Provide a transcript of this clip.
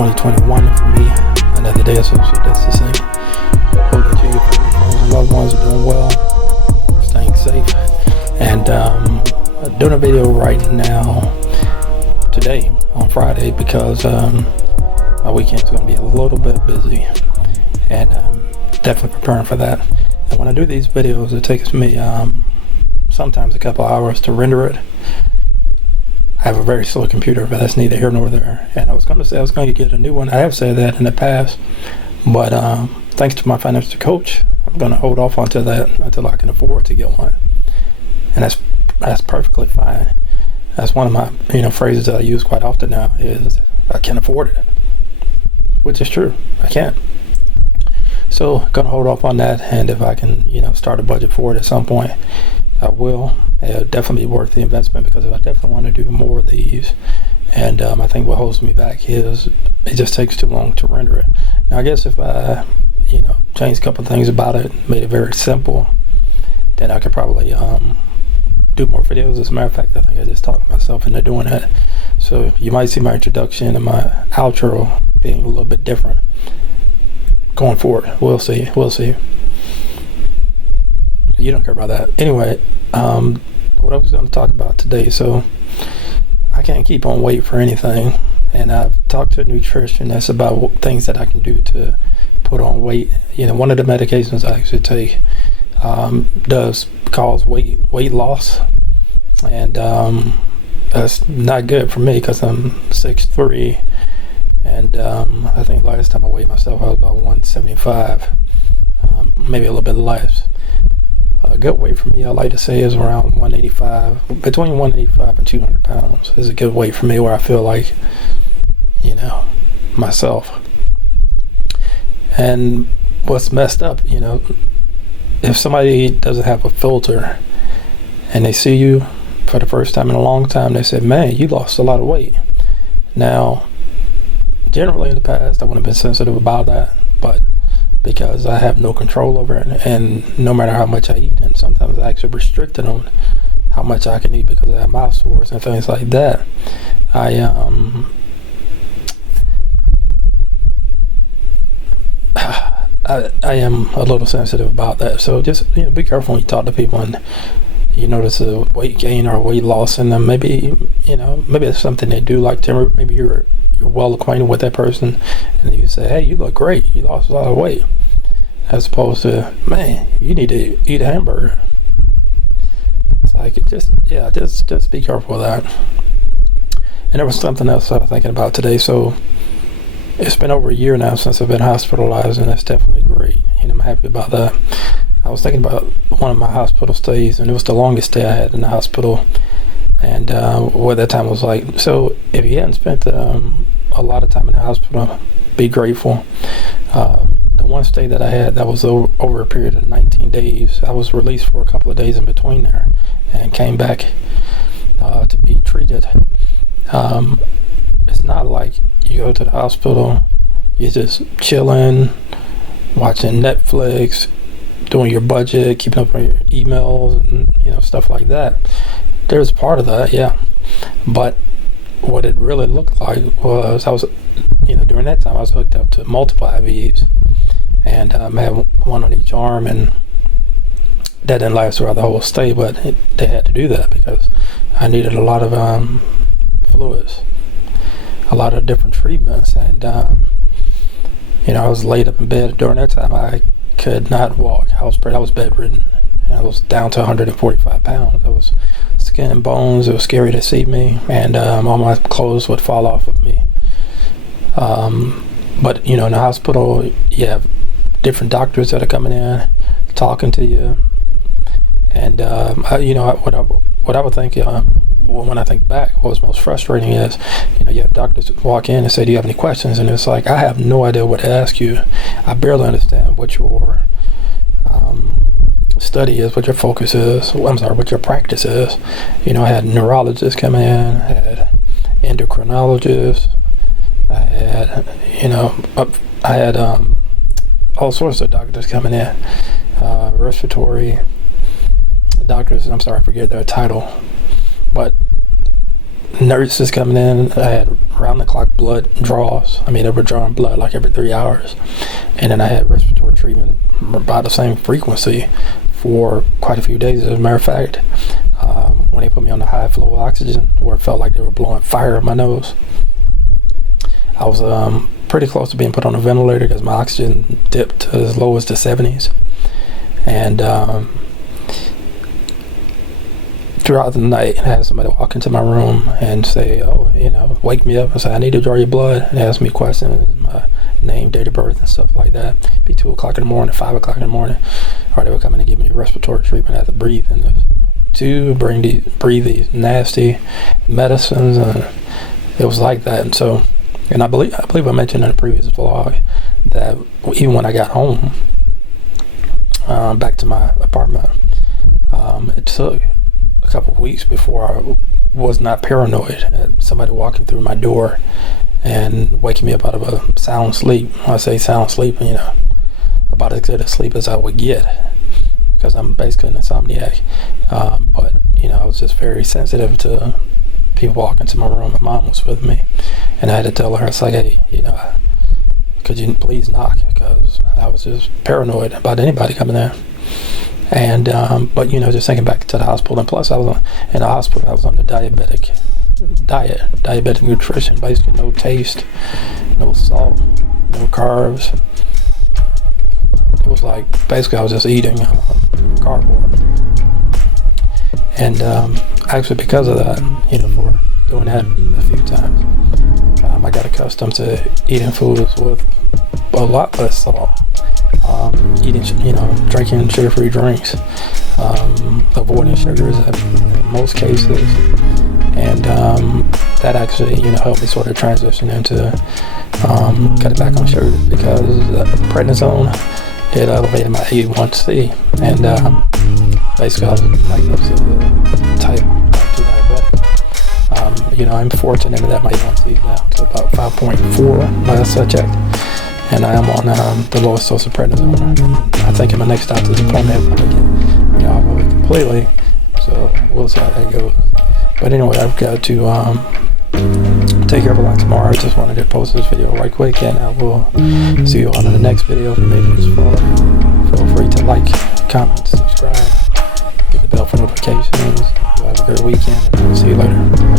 2021, and for me, another day of social distancing. Hope that you, your friends and loved ones are doing well, staying safe, and doing a video right now, today, on Friday, because my weekend's going to be a little bit busy, and definitely preparing for that. And when I do these videos, it takes me sometimes a couple hours to render it. I have a very slow computer, but that's neither here nor there. And I was going to say I was going to get a new one. I have said that in the past, but thanks to my financial coach, I'm going to hold off until until I can afford to get one. And that's perfectly fine. That's one of my phrases that I use quite often now is I can't afford it, which is true. I can't. So I'm going to hold off on that, and if I can start a budget for it at some point, I will. It'll definitely be worth the investment, because I definitely want to do more of these. And I think what holds me back is it just takes too long to render it. Now, I guess if I changed a couple of things about it, made it very simple, then I could probably do more videos. As a matter of fact, I think I just talked myself into doing that. So you might see my introduction and my outro being a little bit different going forward. We'll see. You don't care about that. Anyway, what I was going to talk about today, so I can't keep on weight for anything, and I've talked to a nutritionist about things that I can do to put on weight. One of the medications I actually take does cause weight loss, and that's not good for me because I'm 6'3", and I think last time I weighed myself I was about 175, maybe a little bit less. A good weight for me, I like to say, is around 185. Between 185 and 200 pounds is a good weight for me, where I feel like, myself. And what's messed up, if somebody doesn't have a filter and they see you for the first time in a long time, they say, man, you lost a lot of weight. Now, generally in the past, I wouldn't have been sensitive about that, but because I have no control over it, and no matter how much I eat, and sometimes I actually restricted on how much I can eat because I have mouth sores and things like that, I am a little sensitive about that. So just be careful when you talk to people and you notice a weight gain or weight loss in them. Maybe it's something they do, like maybe you're well acquainted with that person, and you say, hey, you look great, you lost a lot of weight, as opposed to, man, you need to eat a hamburger. It's like, just be careful with that. And there was something else I was thinking about today. So it's been over a year now since I've been hospitalized, and that's definitely great, and I'm happy about that. I was thinking about one of my hospital stays, and it was the longest stay I had in the hospital. And what that time was like. So if you hadn't spent a lot of time in the hospital, be grateful. The one stay that I had that was over a period of 19 days, I was released for a couple of days in between there and came back to be treated. It's not like you go to the hospital, you're just chilling, watching Netflix, doing your budget, keeping up on your emails, and stuff like that. There's part of that, yeah, but what it really looked like was I was, during that time I was hooked up to multiple IVs, and I had one on each arm, and that didn't last throughout the whole stay, but they had to do that because I needed a lot of fluids, a lot of different treatments, and I was laid up in bed during that time. I could not walk. I was bedridden. I was down to 145 pounds. I was skin and bones. It was scary to see me, and all my clothes would fall off of me. But in the hospital, you have different doctors that are coming in, talking to you, and what I would think when I think back, what was most frustrating is, you have doctors walk in and say, do you have any questions? And it's like, I have no idea what to ask you. I barely understand what your study is, what your focus is. What your practice is. I had neurologists come in, I had endocrinologists, I had all sorts of doctors coming in, respiratory doctors. I forget their title, but nurses coming in. I had round the clock blood draws. I mean, they were drawing blood like every 3 hours. And then I had respiratory treatment about the same frequency for quite a few days. As a matter of fact, when they put me on the high flow oxygen, where it felt like they were blowing fire in my nose, I was pretty close to being put on a ventilator because my oxygen dipped to as low as the 70s. And throughout the night, I had somebody walk into my room and say, oh, wake me up and say, I need to draw your blood, and ask me questions, my name, date of birth, and stuff like that. It'd be 2 o'clock in the morning, 5 o'clock in the morning, or they would come in and give me respiratory treatment. I had to breathe in the tube, breathe these nasty medicines, and it was like that. And so, and I believe I mentioned in a previous vlog that even when I got home, back to my apartment, it took a couple of weeks before I was not paranoid at somebody walking through my door and waking me up out of a sound sleep. When I say sound sleep, about as good a sleep as I would get, because I'm basically an insomniac. But I was just very sensitive to people walking into my room. My mom was with me, and I had to tell her, it's like, hey, could you please knock, because I was just paranoid about anybody coming there. And but just thinking back to the hospital, and plus I was in the hospital, I was on the diabetic nutrition, basically no taste, no salt, no carbs. It was like basically I was just eating cardboard. And actually, because of that, for doing that a few times, I got accustomed to eating foods with a lot less salt. Drinking sugar-free drinks, avoiding sugars in most cases, and that actually, helped me sort of transition into cutting back on sugar, because prednisone, it elevated my A1C, and basically I was diagnosed as a type 2 diabetic. I'm fortunate that my A1C is down to about 5.4 last I checked. And I am on the lowest dose of prednisone. I think in my next doctor's appointment, I'll get off of it completely. So we'll see how that goes. But anyway, I've got to take care of a lot tomorrow. I just wanted to post this video right quick, and I will see you on in the next video. If you made it this far, feel free to like, comment, subscribe, hit the bell for notifications. You have a great weekend, and I'll see you later.